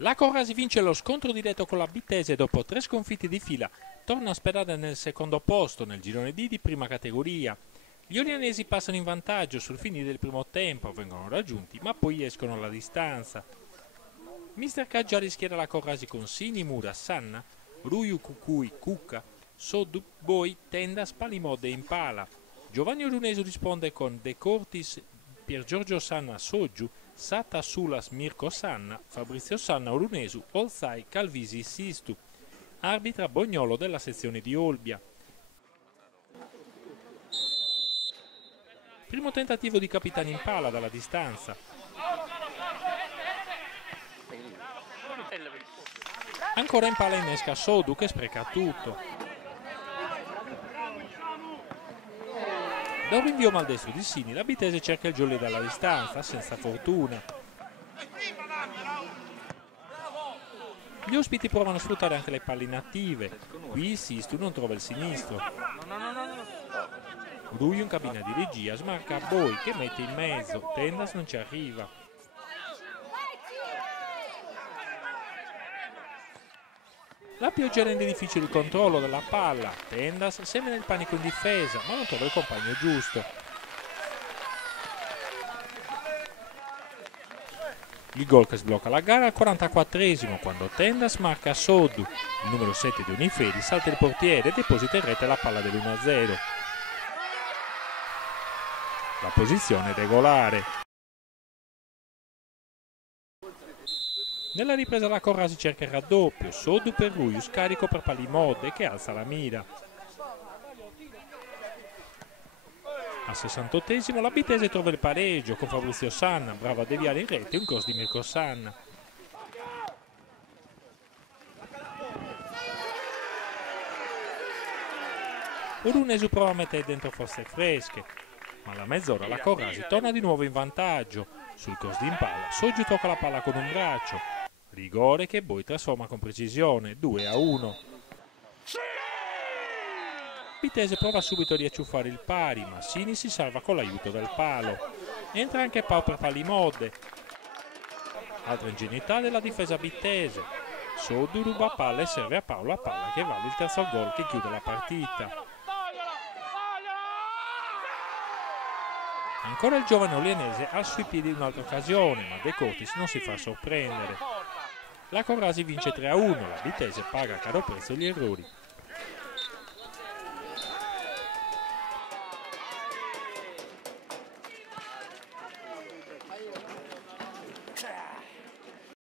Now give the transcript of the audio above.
La Corrasi vince lo scontro diretto con la Bitese e dopo 3 sconfitte di fila torna a sperare nel secondo posto nel girone D di prima categoria. Gli orianesi passano in vantaggio sul finire del primo tempo, vengono raggiunti ma poi escono alla distanza. Mister Caggia rischiera la Corrasi con Sini, Mura, Sanna, Ruiu, Cucui, Cucca, Sodu, Boi, Tendas, Palimode e Impala. Giovanni Orunesu risponde con De Cortis, Pier Giorgio Sanna, Soggiu, Sata Sulas, Mirko Sanna, Fabrizio Sanna, Orunesu, Olzai, Calvisi, Sistu. Arbitra Bognolo della sezione di Olbia. Primo tentativo di Capitano Impala dalla distanza. Ancora Impala innesca Sodu che spreca tutto. Da un rinvio maldestro di Sini, la Bitese cerca il jolly dalla distanza, senza fortuna. Gli ospiti provano a sfruttare anche le palle inattive. Qui Sistu non trova il sinistro. Ruiu in cabina di regia smarca Boi che mette in mezzo, Tendas non ci arriva. La pioggia rende difficile il controllo della palla, Tendas semina il panico in difesa ma non trova il compagno giusto. Il gol che sblocca la gara al 44esimo quando Tendas marca Sodu, il numero 7 di Unifedi salta il portiere e deposita in rete la palla dell'1-0. La posizione è regolare. Nella ripresa la Corrasi cerca il raddoppio, Sodu per Ruiu, scarico per Palimode che alza la mira. Al 68esimo la Bitese trova il pareggio con Fabrizio Sanna, bravo a deviare in rete un cross di Mirko Sanna. Orunesu prova a mettere dentro forze fresche, ma alla mezz'ora la Corrasi torna di nuovo in vantaggio. Sul cross di Impala, Soggiu tocca la palla con un braccio. Rigore che Boi trasforma con precisione, 2-1. Bitese prova subito a riacciuffare il pari, ma Sini si salva con l'aiuto del palo. Entra anche Pau per Palimode. Altra ingenuità della difesa bitese. Sodu ruba palla e serve a Paolo la palla che vale il terzo gol che chiude la partita. Ancora il giovane olianese ha sui piedi un'altra occasione, ma De Cortis non si fa sorprendere. La Corrasi vince 3-1, la Bitese paga a caro prezzo gli errori